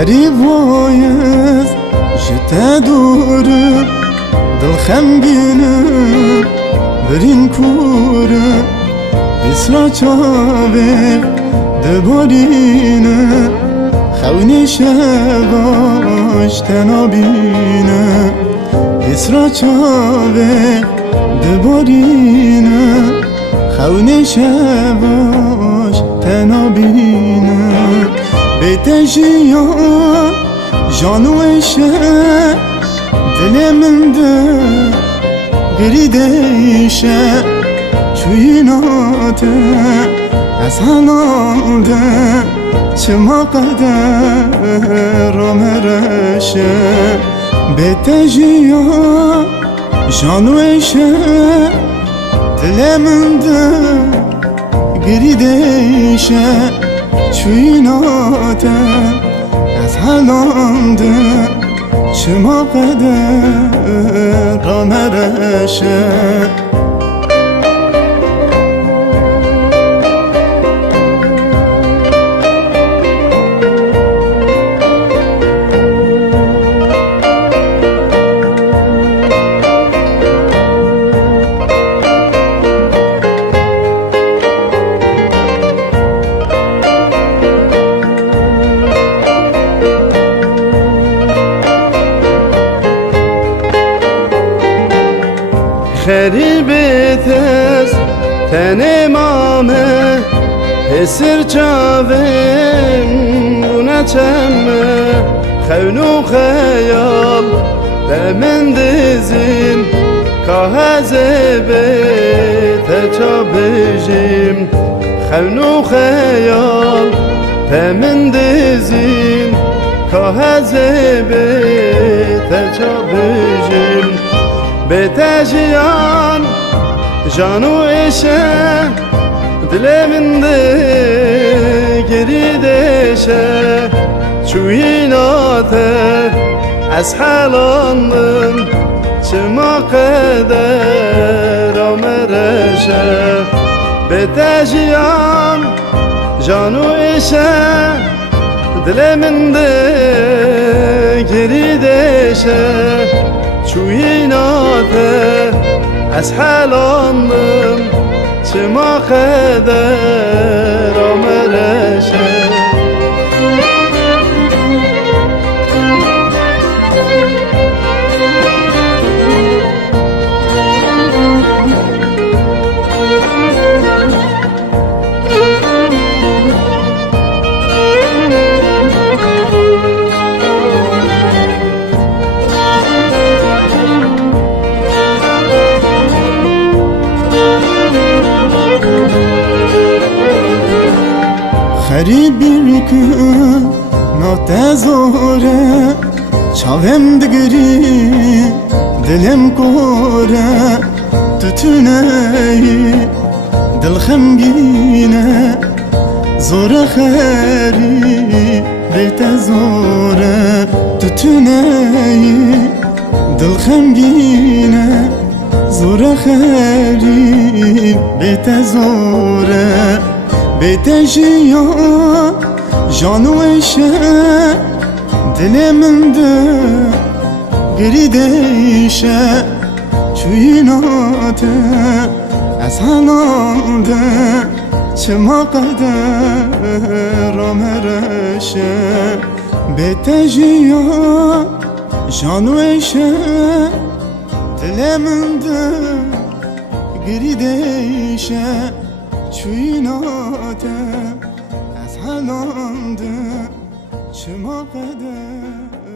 غریبایز جته دورم دل خمگینم برین کورم اسرا چاوه دبارینه خونی شواش تنابینه اسرا چاوه دبارینه خونی شواش تنابینه بیت جیان جانوشه دل من ده گریدیشه چویناته از حلاله چما قدر مرشه بیت جیان جانوشه دل من ده گریدیشه چویناته از حلاله چما قدر مرشه خریبت است تن امامه حسر چاوم بونه چمه خون و خیال دمن دزین که هزبت چا بجیم خون و خیال دمن دزین که هزبت چا بجیم بیت جیان جانو ایشه دل من ده گریدشه چویناته از حالاندم چما قدر آمرشه بیت جیان جانو ایشه دل من ده گریدشه چویناته از حالاندم چما قدر آمرشه خریبی که ناتزاره چاوم دگری دلم کوره تتونه دل خمگینه زور خری بیت زوره تتونه دل خمگینه زور خری بیت زوره بیت جیان جانوشه دل من ده گریدیشه چویناته از حلاله چما قدر آمرشه بیت جیان جانوشه دل من ده گریدیشه چویناته از حلاله چما قدر